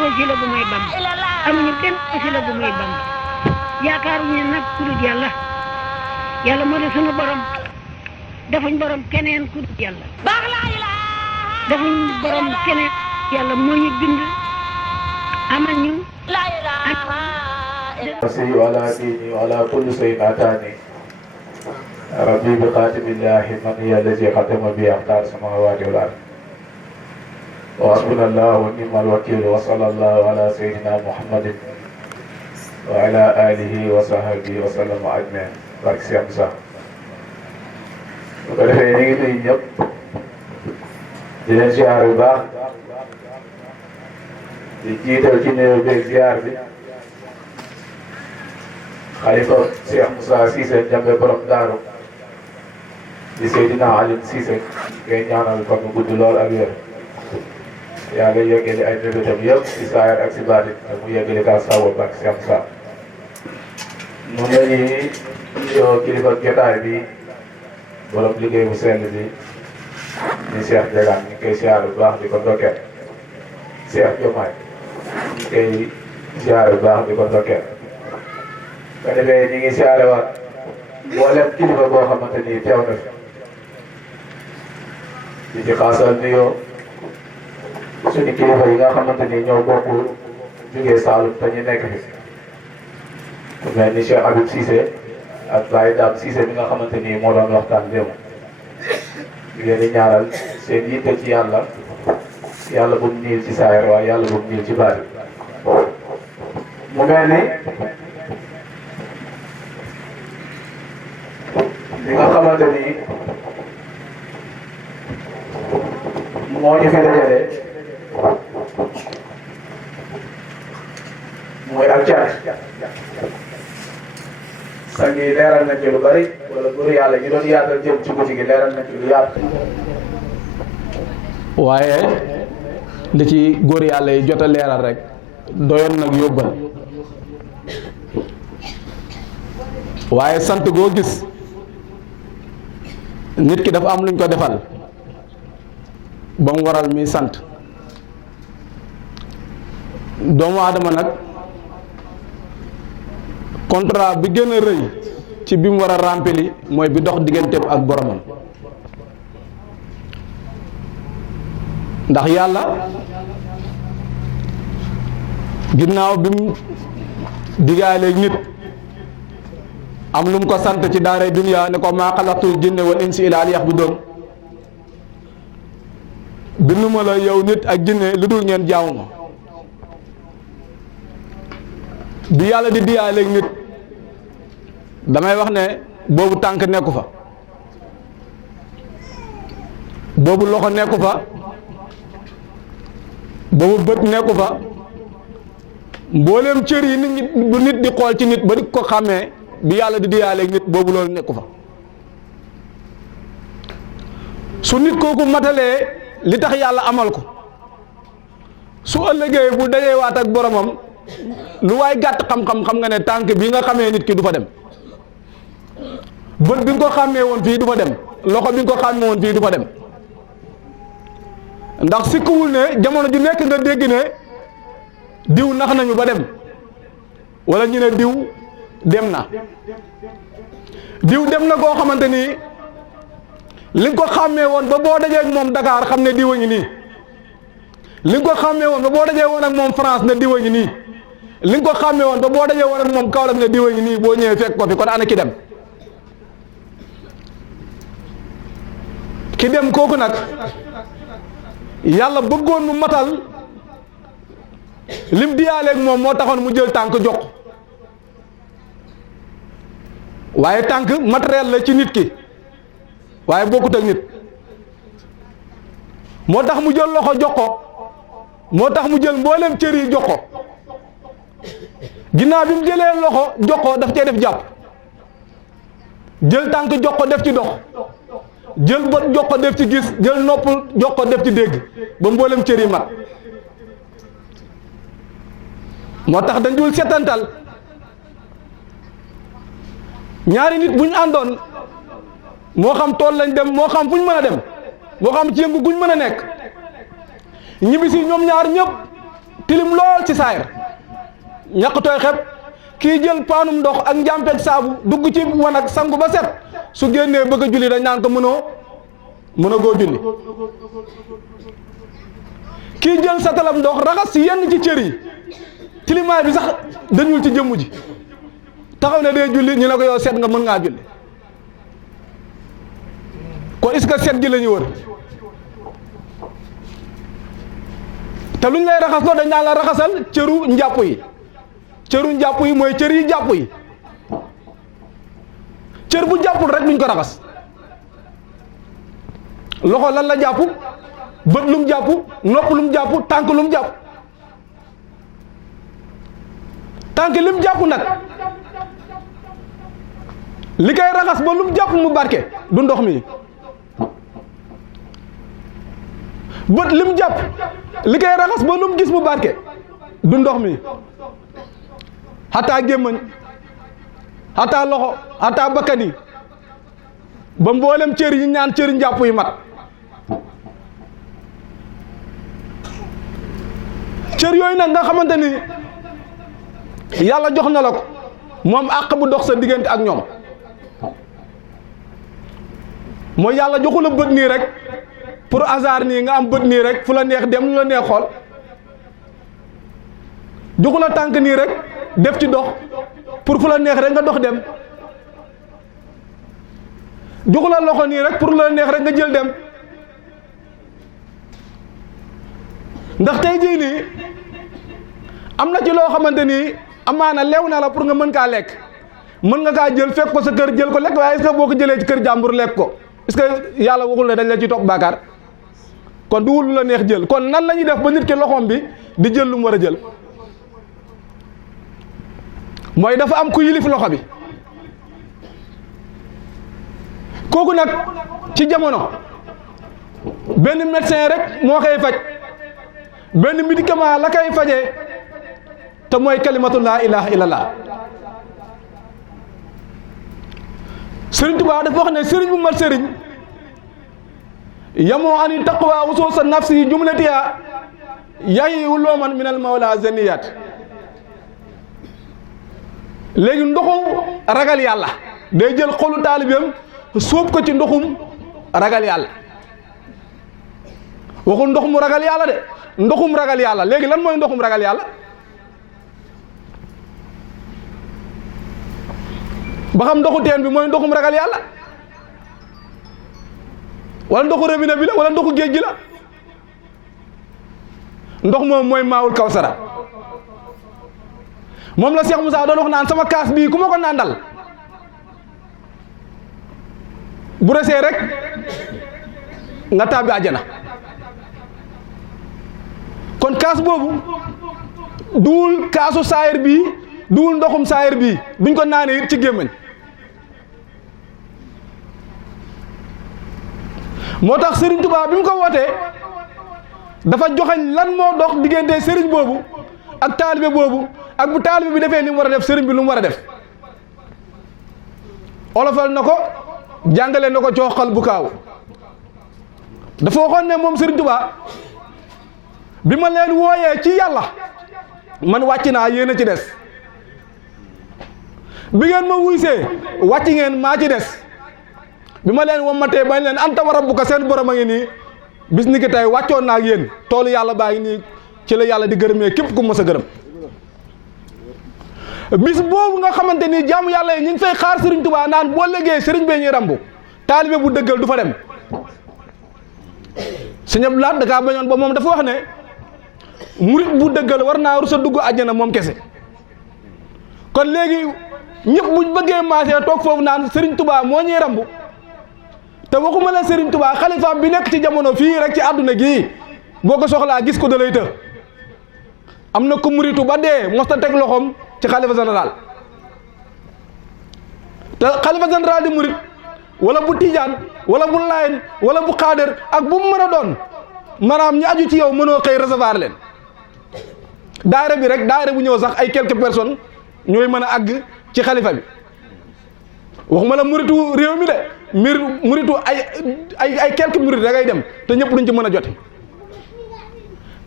wasila bu may Bamba amuñu kenn wasila bu may Bamba yaakaaruñu nag ku dul yàlla yàlla moo di sunu borom defuñ borom keneen ku dul yàlla defuñ borom keneen yàlla moo ñu bind amal ñu وعلى ديني وعلى كل شيء أتاني ربي بخاتم الله من هي الذي ختم به أقطار السماوات والأرض وحسبنا الله ونعم الوكيل وصلى الله على سيدنا محمد وعلى آله وصحبه وسلم أجمعين barke si am sax bu ko defee ñu ngi nuyu ñëpp di leen ziar bu baax di jiital ci nuyoo beeg ziar bi xalifa Cheikh Moussa Cissé Ndiambe borom Daaru di Seydina Alim Cissé ngay ñaanal fan mu gudd lool ak wér yaa ngi yeggali ay mébétam yëpp si saayar ak si baatin ak mu yeggali kaa sawo barke si am sax mu ngi nii yow kilifa jotaay bi borom liggéey bu sell bi ni Cheikh Diegane ñu ngi koy ziar bu baax di ko ndokkeel Cheikh Diomaye ñu ngi koy ziar bu baax di ko ndokkeel ba defee ñu ngi ziare waat mboolem kilifa boo xamante ni teew na fi di ci xaasal nuyoo suñu kilifa yi nga xamante ni ñoo bokk jugee Saalum te ñu nekk fi ku mel ni Cheikh Habib Cissé ak Baye Dame Cissé mi nga xamante ni moo doon waxtaan démb di leen di ñaaral seen yitte ci yàlla yàlla bu mu niil ci saayar waaye yàlla bu mu niil ci baati mu mel ni li nga xamante ni moo ñu fi dajale mooy ak cat sang yi leeral nañ ci lu bari wala góor yàlla ñu doon yaatal jëm ci guddi gi leeral nañ ci lu yaatu. waaye li ci góor yàlla yi jot a leeral rek doyoon nag yóbbal waaye sant goo gis nit ki dafa am luñ ko defal ba mu waral mi sant doomu aadama nag contrat bi gën a rëy ci bi mu war a rempli mooy bi dox digganteem ak boromam ndax yàlla ginnaaw bi mu digaaleeg nit am lu mu ko sant ci daaray dunya ne ko maa xalaqtul jinne wal insi illaa liya'buduun binduma la yow nit ak jinne lu dul ngeen jaamu ma bi yàlla di digaaleeg nit damay wax ne boobu tànk nekku fa boobu loxo nekku fa boobu bët nekku fa mbooleem cër yi nit bu nit di xool ci nit ba di ko xàmmee bi yàlla di diyaaleeg nit boobu loolu nekku fa su nit kooku matalee li tax yàlla amal ko su ëllëgee bu dajee waat ak boromam lu waay gàtt xam-xam xam nga ne tànk bi nga xamee nit ki du fa dem bët bi nga ko xàmmee woon fii du fa dem loxo bi nga ko xàmmee woon fii du fa dem ndax sikkuwul ne jamono ju nekk nga dégg ne diw nax nañu ba dem wala ñu ne diw dem na diw dem na koo xamante ni li nga ko xàmmee woon ba boo dajee ak moom Dakar xam ne diw a ngi nii li nga ko xàmmee woon ba boo dajee woon ak moom France ne diw a ngi nii li nga ko xàmmee woon ba boo dajee woon ak moom Kaolack ne diw a ngi nii boo ñëwee fekk ko fi kon ana ki dem ki dem kooku nag yàlla bëggoon mu matal lim diyaaleeg moom moo taxoon mu jël tànk jox waaye tànk matériel la ci nit ki waaye bokkut ak nit moo tax mu jël loxo jox ko moo tax mu jël mboolem cër yi jox ko ginnaaw bi mu jëlee loxo jox ko daf cee def jàpp jël tànk jox ko def ci dox jël bët jox ko def ci gis jël nopp jox ko def ci dégg ba mboolem cër yi mat moo tax dañ dul setantal ñaari nit bu ñu àndoon moo xam tool lañ dem moo xam fu ñu mën a dem moo xam ci yëngu guñ mën a nekk ñibbisi ñoom ñaar ñëpp tilim lool ci saayir ñàkk tooy xeb kii jël paanum ndox ak njàmpeeg saabu dugg ci wanag sangu ba set su génnee bëgg a julli dañ naan ko mënoo goo julli kii jël satalam ndox raxas ci yenn ci cër yi tilimaay bi sax dañul ci jëmm ji taxaw ne dee julli ñu ne ko yow set nga mën ngaa julli kon est-ce que set gi la ñu wër te luñ lay raxas loo dañ naan la raxasal cëru njàpp yi mooy cër yi jàpp yi cër bu jàppul rek duñ ko raxas loxo lan la jàpp bët lum jàpp nopp lum jàpp tànk lum jàpp tànk lim jàpp nag li koy raxas ba lum jàpp mu barke du ndox mi bët lim jàpp li koy raxas ba lum gis mu barke du ndox mi xataa gémmañ xataa loxo xataa bakkan yi ba mboolem cër yi ñaan cër njàpp yi mat cër yooyu nag nga xamante ni yàlla jox na la ko moom àq bu dox sa diggante ak ñoom mooy yàlla joxu la bët nii rek pour hasard nii nga am bët nii rek fu la neex dem lu la neex xool joxu la tànk nii rek def ci dox pour fu la neex rek nga dox dem joxu la loxo nii rek pour lu la neex rek nga jël dem ndax tey jii nii am na ci loo xamante ni amaana lew na la pour nga mën kaa lekk mën nga kaa jël fekk ko sa kër jël ko lekk waaye est-ce que boo ko jëlee ci kër jàmbur lekk ko est-ce que yàlla waxul ne dañ la ci topp baakaar kon du wul lu la neex jël kon nan la ñuy def ba nit ki loxoom bi di jël lu mu war a jël mooy dafa am ku yilif loxo bi kooku nag ci jamono benn médecin rek moo koy faj benn médicament la koy fajee te mooy kalimatu laa ilaha illallah Sëriñ Tuubaa dafa wax ne sëriñ bu mat sëriñ yamoo ani taqwa usuusa nafsi jumlatiha yayi ulooman minal mawla zaniyat léegi ndoxu ragal yàlla day jël xolu taalibeem sóob ko ci ndoxum ragal yàlla waxul ndox mu ragal yàlla de ndoxum ragal yàlla léegi lan mooy ndoxum ragal yàlla ba xam ndoxu teen bi mooy ndoxum ragal yàlla wala ndoxu robinet bi la wala ndoxu géej gi la ndox moom mooy maawul kawsara moom la Cheikh Moussa doon wax naan sama kaas bii ku ma ko nàndal bu resee rek nga tàbbi àjjana kon kaas boobu duwul kaasu saayir bii duwul ndoxum saayir bii duñ ko naanee it ci gémmañ moo tax Serigne Touba bi mu ko wootee dafa joxañ lan moo dox diggante Serigne boobu ak taalibe boobu ak bu taalibe bi defee ni mu war a def Serigne bi lu mu war a def olofal na ko jàngale na ko cooxal bu kaaw dafa waxoon ne moom Serigne Touba bi ma leen wooyee ci yàlla man wàcc naa yéen a ci des bi ngeen ma wuysee wàcc ngeen maa ci des bi ma leen wammatee bañ leen anta wa rabbuka seen borom a ngi nii bis ni ki tey wàccoon naa ak yéen toolu yàlla baa ngi nii ci la yàlla di gërëmee képp ku mës a gërëm bis boobu nga xamante ni jaamu yàlla yi ñu ngi fay xaar Serigne Touba naan boo léegee Serigne bee ñuy rambu taalibe bu dëggal du fa dem Sëñ Abdou Lahad da kaa bañoon ba moom dafa wax ne murit bu dëggal war naa rus a dugg àjjana moom kese kon léegi ñëpp buñ bëggee maasee toog foofu naan Serigne Touba moo ñuy rambu te waxuma la Serigne Touba xalifaam bi nekk ci jamono fii rek ci àdduna gii boo ko soxlaa gis ko da lay të am na ko muritu ba dee mosta teg loxoom ci xalifa général te xalifa général di murit wala bu tijaan wala bu layen wala bu xaader ak bu mu mën a doon maanaam ñi aju ci yow mënoo xëy recevoir leen daayira bi rek daayira bu ñëw sax ay quelques personnes ñooy mën a àgg ci xalifa bi waxuma la muritu réew mi de muritu ay quelques murit da ngay dem te ñëpp duñ ci mën a jote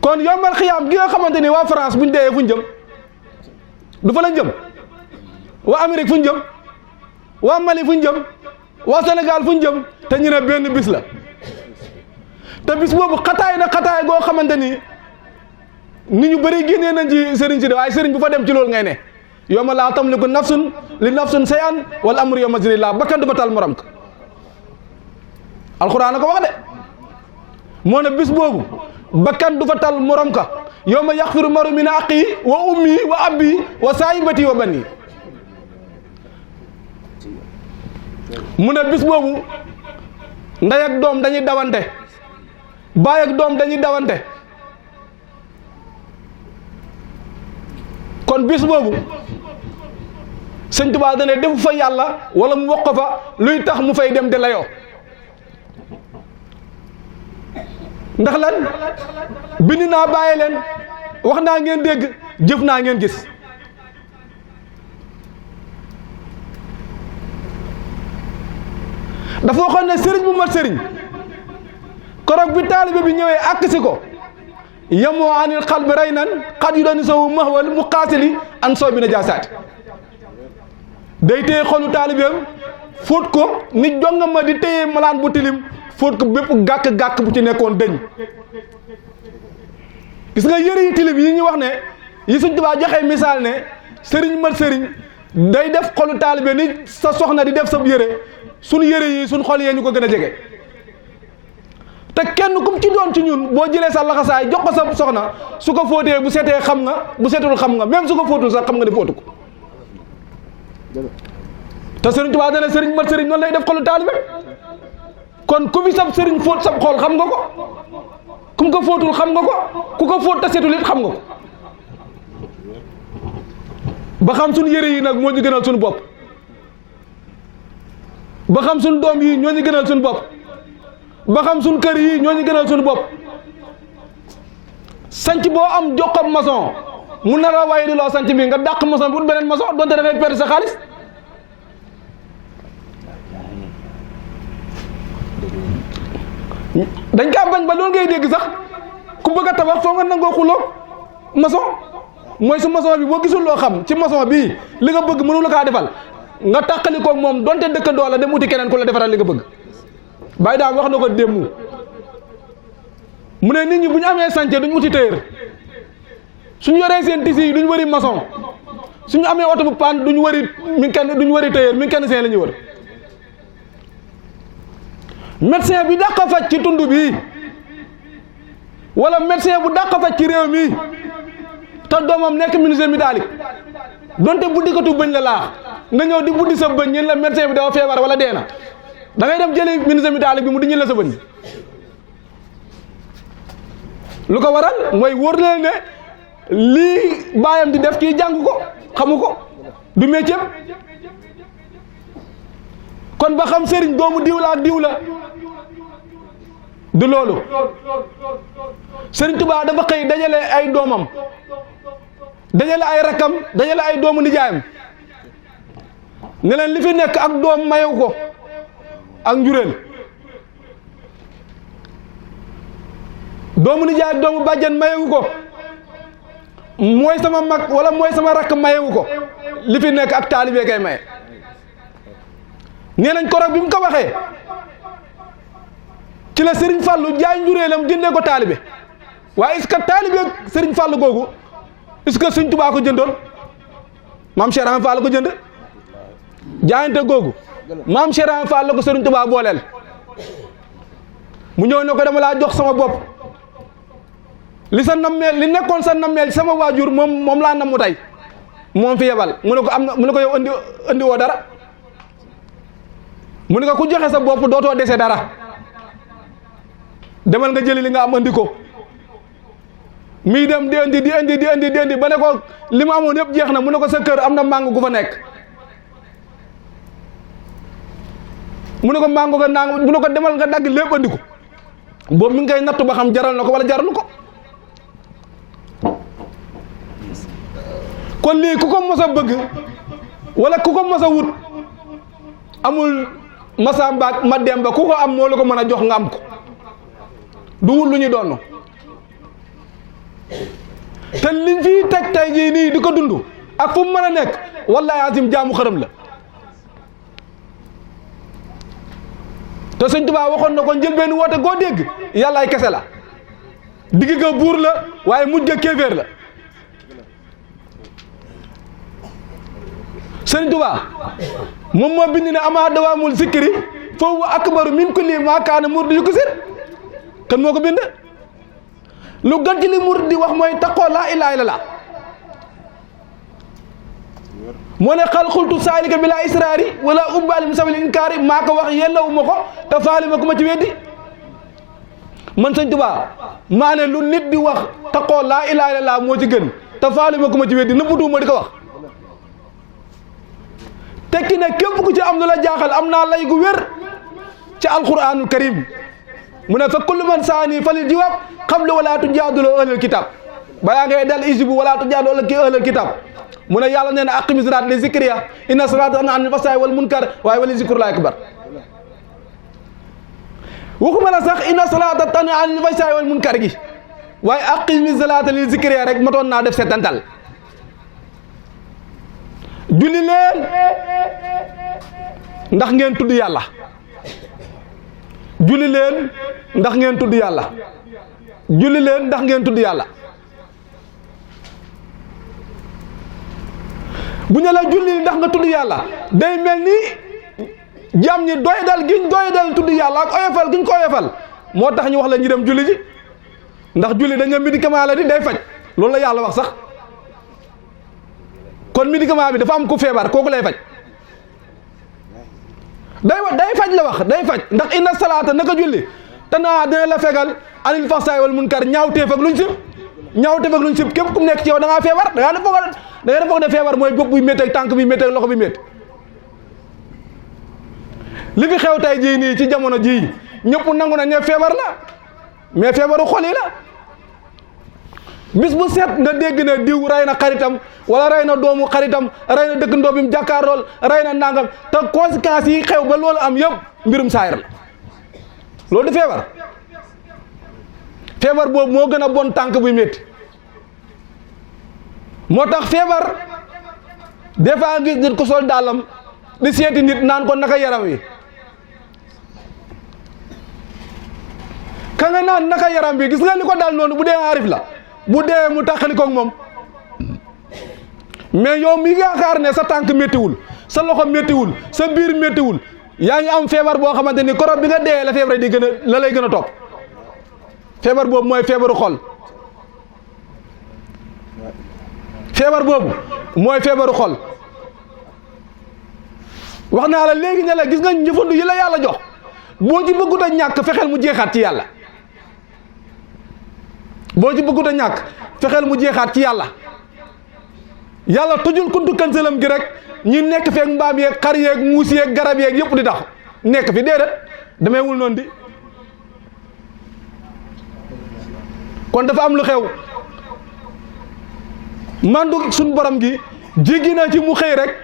kon yombal xiyaam gi nga xamante ni waa France buñ deeyee fuñ jëm du fa lañ jëm waa Amérique fuñ jëm waa Mali fuñ jëm waa Sénégal fuñ jëm te ñu ne benn bis la te bis boobu xataay na xataay goo xamante ni nit ñu bëri génnee nañ ci sëriñ si de waaye sëriñ bu fa dem ci loolu ngay ne yawma laa tamliku nafsun li nafsun shay'an wal amru yawma idhin lillah bakkan du fa tal morom ka alxuraan a ko wax de moo ne bis boobu bakkan du fa tal morom ka yawma yaxfiru maru min aqi wa ummi wa abbi wa saahibati wa bani mu ne bis boobu ndey ak doom dañuy dawante baay ak doom dañuy dawante kon bis boobu sëñ Tuubaa dane defu fa yàlla wala mu wax ko fa luy tax mu fay dem de layoo ndax lan bind naa bàyyi leen wax naa ngeen dégg jëf naa ngeen gis dafa waxoon ne sëriñ bu mat sëriñ korog bi taalibe bi ñëwee àkk si ko yemoo anil xalbi rey nan xat yu doon sowu maxwal mu xaasili an soo bi na jaasaati day téye xolu taalibeem fóot ko nit jonga ma di téye malaan bu tilim fóot ko bépp gàkk-gàkk bu ci nekkoon dëñ gis nga yëre yi tilim yi ñu wax ne yi Sëñ Tuubaa joxe misaal ne sëriñ mat sëriñ day def xolu taalibe ni sa soxna di def sa yëre suñ yëre yi suñ xol yee ñu ko gën a jege te kenn kum ci doon ci ñun boo jëlee sa laxasaay jox ko sa soxna su ko fóotee bu setee xam nga bu setul xam nga même su ko fóotul sax xam nga ne fóotu ko te Sëriñ Tuubaa dana sëriñ mat sëriñ noonu lay def xolu taalibe kon ku fi sab sëriñ fóot sab xol xam nga ko kum ko fóotul xam nga ko ku ko fóot te setul it xam nga ko ba xam suñ yëre yi nag moo ñu gënal suñu bopp ba xam suñ doom yi ñoo ñu gënal suñu bopp ba xam suñ kër yi ñoo ñu gënal suñu bopp sanc boo am jox ko maçon mu nar a waaye di loo sanc bi nga dàq maçon bi ut beneen maçon donte da ngay perdre sa xaalis dañ kaa bañ ba loolu ngay dégg sax ku bëgg a tabax foo nga nangoo xuloo maçon mooy su maçon bi boo gisul loo xam ci maçon bii li nga bëgg mënu la kaa defal nga tàqali koog moom donte dëkkandoo la dem uti keneen ku la defaral li nga bëgg bàyyi daal wax na ko démb mu ne nit ñi bu ñu amee chantier duñ uti tailleur suñu yoree seen tisi yi duñ wëri maçon suñu amee oto bu paan duñ wëri duñ wëri tailleur mécanicien la ñu wër médecin bi dàq faj ci tund bi wala médecin bu dàq faj ci réew mi te doomam nekk ministre métallique donte buddikatu bëñ la laax nga ñëw di buddi sa bëñ ñeen la médecin bi dafa feebar wala dee na da ngay dem jëli ministre métallique bi mu di ñeen la sa bëñ lu ko waral mooy wóor leen ne lii baayam di def kii jàng ko xamu ko du métier kon ba xam sëriñ doomu diw la ak diw la du loolu sëriñ Tuubaa dafa xëy dajale ay doomam dajale ay rakkam dajale ay doomu nijaayam ne leen li fi nekk ak doom mayew ko ak njureel doomu nijaay ak doomu bàjjan mayewu ko mooy sama mag wala mooy sama rakk mayewu ko li fi nekk ak taalibe kay maye nee nañ korog bi mu ko waxee ci la Serigne Fallou jaay njureelam jëndee ko taalibe waaye est-ce que taalibe Serigne Fallou googu est-ce que Serigne Touba ko jëndoon maam Cheikh Ibra Fall ko jënd jaayante googu maam Cheikh Ibra Fall la ko Serigne Touba booleel mu ñëw ne ko dama laa jox sama bopp li sa nammeel li nekkoon sa nammeel sama waajur moom laa nammu tey moom fi yebal mu ne ko am na mu ne ko yow andi woo dara mu ne ko ku joxe sa bopp dootoo dese dara demal nga jëli li nga am andi ko mii dem di andi ba ne ko li ma amoon yëpp jeex na mu ne ko sa kër am na màngo gu fa nekk mu ne ko màngo ga nang mu ne ko demal nga dagg lépp andi ko boobu mi ngi koy nattu ba xam jaral na ko wala jaralu ko kon lii ku ko mos a bëgg wala ku ko mos a wut amul Masamba ma Demba ku ko am moo la ko mën a jox nga am ko du wut lu ñu doon te liñ fiy teg tey jii nii di ko dund ak fu mu mën a nekk wallahi azim jaamu xërëm la. te Sëñ Tuubaa waxoon na ko njëlbéenu woote goo dégg yàllaay kese la, digg ga buur la waaye mujj ga kéeféer la. Sëñ Tuubaa moom moo bind ne ama dawaamul zikri foofu akbaru min kulli maa kaana murid yu ko sir. kan moo ko bind? lu gën ci li murid di wax mooy taqoo laa ilaaha illallaah. moo ne xal xultu saalika bi laa israari wala ubbaali mu sabil inkaari maa ko wax yellawu ma ko te faali ma ku ma ci weddi. man Sëñ Tuubaa maa ne lu nit di wax taqoo laa ilaaha illallaah moo ci gën te faali ma ku ma ci weddi nëbbutu ma di ko wax. tekki ne képp ku ci am lu la jaaxal am naa lay gu wér ci alquranul karim mu ne fa kullu man saani falil jiwaab qabla wala tujaadilu ahlal kitab balaa ngay dal ijibu wala tujaadilu ahlal kitab mu ne yàlla nee na aqimi salaat li zikriya inna salaata tanhaa anil fahsaa'i wal munkar waaye wala zikrullaahi akbar waxuma la sax inna salaata tanhaa anil fahsaa'i wal munkar gi waaye aqimi salaata li zikriya rek matoon naa def setantal. julli leen ndax ngeen tudd yàlla, julli leen ndax ngeen tudd yàlla, julli leen ndax ngeen tudd yàlla. bu ñu la julli ndax nga tudd yàlla day mel ni jaam ñi doydal giñ doydal tudd yàlla ak oyofal giñ ko oyofal moo tax ñu wax la ñu dem julli ji ndax julli dañ nga médicament la di day faj loolu la yàlla wax sax. kon médicament bi dafa am ku feebar kooku lay faj day faj la wax day faj ndax inna salaata naka julli tanhaa dina la fegal anil fahsaa'i wal munkar ñaawteef ak luñ sib ñaawteef ak luñ sib képp ku nekk ci yow da ngaa feebar da ngaa foog ne feebar mooy bopp buy métti ak tànk bi métti ak loxo bi métti. li fi xew tey jii nii ci jamono jii ñëpp nangu na ne feebar la mais feebaru xol yi la. bis bu set nga dégg ne diw rey na xaritam wala rey na doomu xaritam rey na dëkkandoo bi mu jàkkaarlool rey na nangam te conséquences yi xew ba loolu am yëpp mbirum saayir la loolu di feebar. feebar boobu moo gën a bon tànk buy métti moo tax feebar des fois gis nit ko sol dàllam di seeti nit naan ko naka yaram wi ka nga naan naka yaram bi gis nga li ko dal noonu bu dee aarif la. bu dee mu taxali koog moom mais yow mi yaakaar ne sa tànk méttiwul sa loxo méttiwul sa biir méttiwul yaa ngi am feebar boo xamante ni korob bi nga dee la feebar di gën a la lay gën a topp feebar boobu mooy feebaru xol. feebar boobu mooy feebaru xol wax naa la léegi ne la gis nga njëfandu yi la yàlla jox boo ci bëggut a ñàkk fexeel mu jeexaat ci yàlla. boo ci bëggut a ñàkk fexeel mu jeexaat ci yàlla yàlla tujul kuntu kanselam gi rek ñi nekk feek mbaam yeeg xar yeeg muus yeeg garab yeeg yëpp di tax nekk fi déedéet dameewul noonu di. kon dafa am lu xew mandu suñ borom gi jéggi na ci mu xëy rek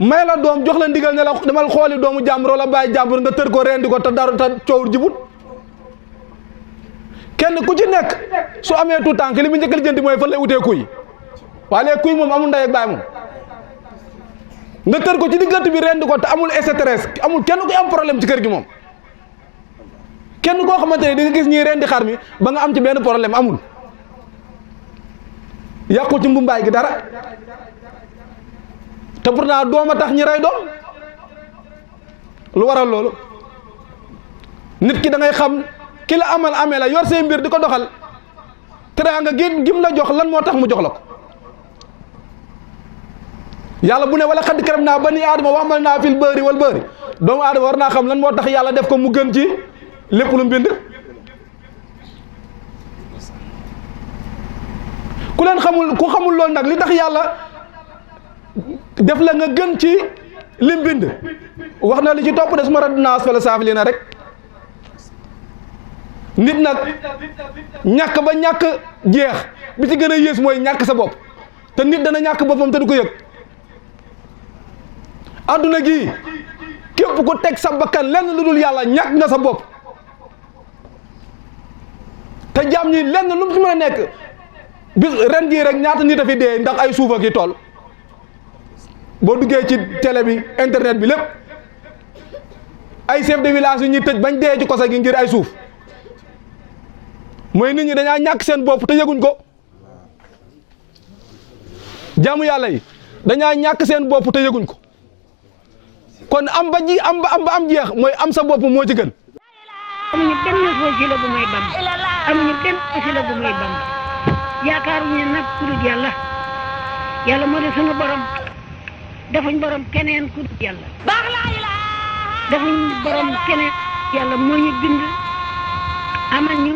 may la doom jox la ndigal ne la demal xooli doomu jàmbur wala bàyyi jàmbur nga tër ko rendi ko te dara te coowul jibut. kenn ku ci nekk su amee tout tànk li mu njëkk a lijjanti mooy fan lay utee kuy waaye léegi kuy moom amul ndey ak baay moom nga tër ko ci diggante bi rend ko te amul stress amul kenn kuy am problème ci kër gi moom kenn koo xamante ne di nga gis ñiy rendi xar mi ba nga am ci benn problème amul yàqu ci mbumbaay gi dara te pourtant doom a tax ñi rey doom lu waral loolu nit ki da ngay xam ki la amal amee la yor say mbir di ko doxal teraanga gim la jox lan moo tax mu jox la ko yàlla bu ne wala xad karam naa bani aadama wa amal naa fil bëri wal bëri doomu aadama war naa xam lan moo tax yàlla def ko mu gën ci lépp lu mbind ku xamul loolu nag li tax yàlla def la nga gën ci lim bind wax na li ci topp de suma radnaa asfala saafiliina rek nit nag ñàkk ba ñàkk jeex bi ci gën a yées mooy ñàkk sa bopp te nit dana ñàkk boppam te du ko yëg adduna gi képp ku teg sa bakkan lenn lu dul yàlla ñàkk nga sa bopp te jaam ñi lenn lu mu ci mën a nekk bis ren jii rek ñaata nit a fi dee ndax ay suuf ak i tool boo duggee ci télé bi internet bi lépp ay chef de village yu ñuy tëj bañ dee ci kosa gi ngir ay suuf mooy nit ñi dañaa ñàkk seen bopp te yëguñ ko jaamu yàlla yi dañaa ñàkk seen bopp te yëguñ ko kon am ba jeex mooy am sa bopp moo ci gën. amuñu benn wasila bu may bam amuñu benn wasila bu may bam yaakaaruñu nag ku dul yàlla yàlla moo di sunu borom defuñ borom keneen ku dul yàlla defuñ borom keneen yàlla moo ñu bind amal ñu